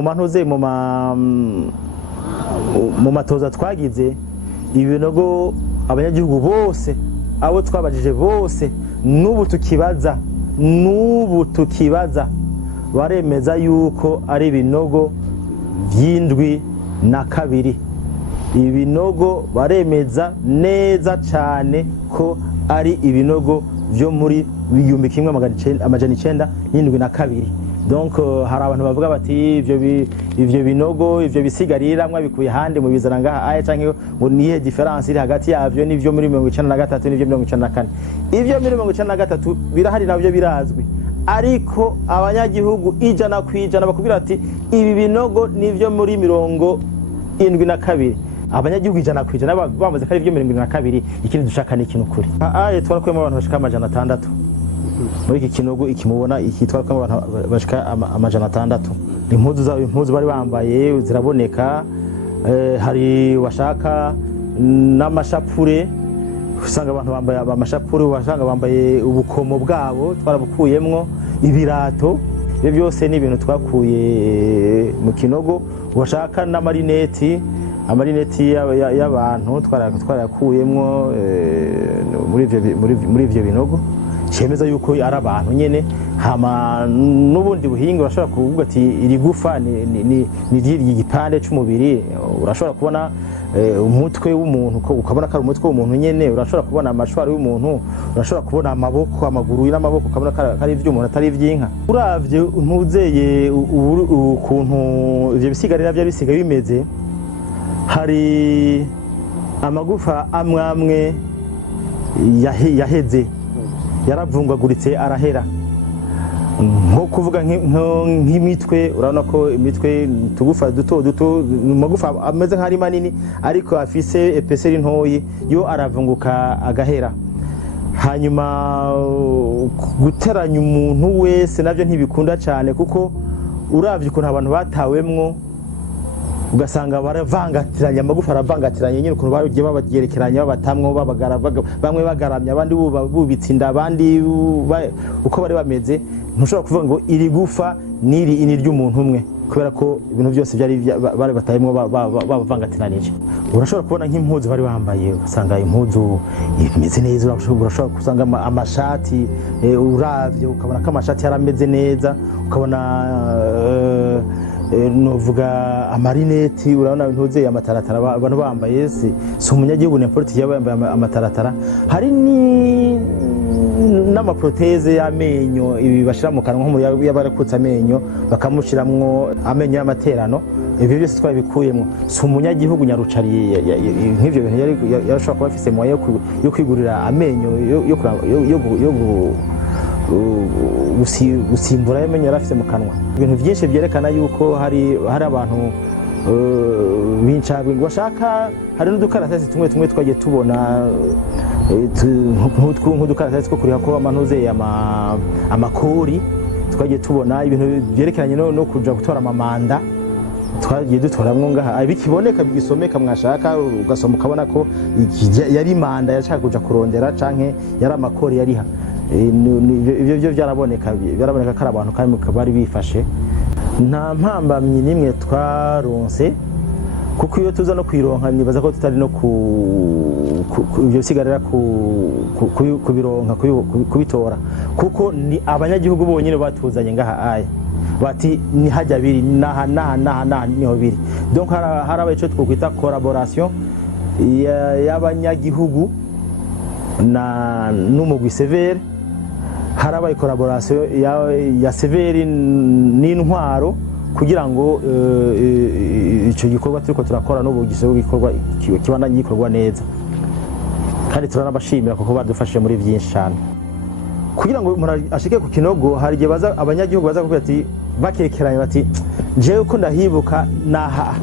mu mantuze mu matoza twagize ibinogo abanyagihugu bose abo twabajije bose n'ubu tukibaza baremeza yuko ari ibinogo by'indwi na kabiri. Ibinogo baremeza neza cyane ko ari ibinogo byo muri 1972. Donc hari abantu bavuga bati ivyo binogo ivyo bisigariramwa bikuye hande mu bizana ngaha aye canke ngo nihe difference iri hagati yavyo n'ivyo muri 1993 n'ivyo 1994. Ivyo muri 1993 birahari navyo birazwi, ariko abanyagihugu ijana kwijana bakubwira ati ibi binogo nivyo muri 72. Abanyagihugu ijana kwijana bamaze kari ivyo 72. Ikindi dushaka ni ikintu kuri aye twarakuyemo abantu bashika 600 muri iki kinogo ikimubona ikitwa ko abantu bashika 600. Impuzu bari bambaye ziraboneka, hari washaka n'amashapure, usanga abantu bambaye amashapure, washanga bambaye ubukomo bwabo twarabukuyemwo, ibirato. Ibyo byose ni ibintu twakuye mu kinogo. Washaka n'amarineti y'abantu twarakuyemwo muri ivyo binogo, cyemeza yuko ari abantu nyene. Hama n'ubundi buhinga urashobora kuvuga ati iri gufa ni igipande cy'umubiri, urashobora kubona umutwe w'umuntu ukabona ko ari umutwe w'umuntu nyene, urashobora kubona amashwari y'umuntu, urashobora kubona amaboko, amaguru n'amaboko ukabona ko ari ivy'umuntu atari ivy'inka. Uravye ntuzeye ukuntu ivyo bisigarira bya bisiga bimeze, hari amagufa amwe yaheze yaravungwaguritse arahera, nko kuvuga nk'imitwe. Urabona ko imitwe tugufa duto magufa ameze nk'ari manini ariko afise epeseri ntoyi, yo aravunguka agahera. Hanyuma guteranya umuntu wese navyo ntibikunda cyane, kuko uravye ukuntu abantu batawemwo ugasanga baravangatiranye, amagufa aravangatiranye nyine ukuntu bagiye babagerekeranya babatamwo bamwe bagaramya abandi bubitsinda abandi uko bari bameze. Ntushobora kuvuga ngo iri gufa ni ry'umuntu umwe, kubera ko ibintu byose bari batayemwo babavangatiranyije. Urashobora kubona nk'impuzu bari bambaye, ugasanga impuzu imeze neza. Urashobora kusanga amashati, uravye ukabona ko amashati yarameze neza, ukabona novuga amarineti. Urabona ntuzeye amataratara abantu bambaye, si umunyagihugu n'importe yambaye amataratara. Hari n'amaproteze y'amenyo, ibi bashira mu kanwa nk'umuntu yabarakutse amenyo bakamushiramwo amenyo y'amaterano. Ibyo byose twabikuyemo. Si umunyagihugu nyarucari nk'ivyo bintu yarashobora kuba afise moyo yo kwigurira amenyo yo gusimbura amenyo yarafise mu kanwa. Ibintu byinshi byerekana yuko hari abantu bincabwe bashaka. Hari n'udukaratasi tumwe twagiye tubona nk'udukaratasi two kuriha ko amanuze amakori, twagiye tubona ibintu byerekeranye no kuja gutora amamanda, twagiye dutoramwo ngaha bikiboneka bigisomeka, mwashaka ugasoma ukabona ko yari manda yashaka kuja kurondera canke yari amakori yariha. Ibyo byaraboneka ko ari abantu kandi bari bifashe. Nta mpambamyi nimwe twaronse, kuko iyo tuza no kwironka nibaza ko tutari no ibyo sigarira kubironka kubitora, kuko ni abanyagihugu bonyine batuzanye ngaha aye bati ni hajya biri naha niho biri. Donc harabaye cyo twokwita collaboration y'abanyagihugu n'umugwi severe. Harabaye collaboration ya severe n'intwaro kugira ngo ico gikorwa turiko turakora n'ubugize bw'igikorwa kibandanye gikorwa neza, kandi turanabashimira kuko badufashije muri byinshi cyane. Kugira ngo umuntu ashike ku kinogo, hari gihe baza abanyagihugu baza kuvuga ati bakekeranye bati jewe ko ndahibuka naha,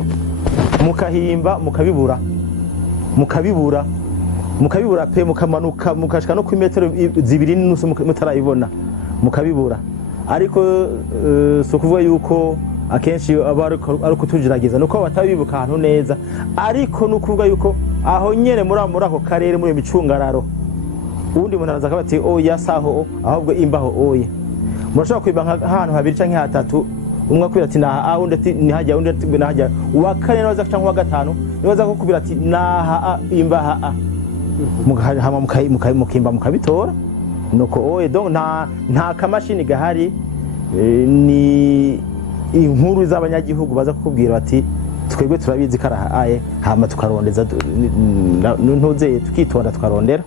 mukahimba mukabibura pe, mukamanuka mukashika no ku metero 2.5 mutarayibona mukabibura. Ariko so kuvuga yuko akenshi ari kutujiragiza nuko batabibuka ahantu neza, ariko nukuvuga yuko aho nyene muri ako karere muri micungararo ubundi umuntu araza akabati oya saho ahubwo imbaho oye. Murashobora kwiba ahantu habiri canke hatatu umwe akubwira ati naha undi ati nihajya undi ati nahajya uwa kane naza cyangwa uwa gatanu nibaza kukubwira ati naha imba ha hama mukimba mukabitora nuko oye donc nta kamashini gahari ni inkuru z'abanyagihugu baza kukubwira bati twebwe turabizi karaha aye hama tukarondeza ntuze tukitonda tukarondera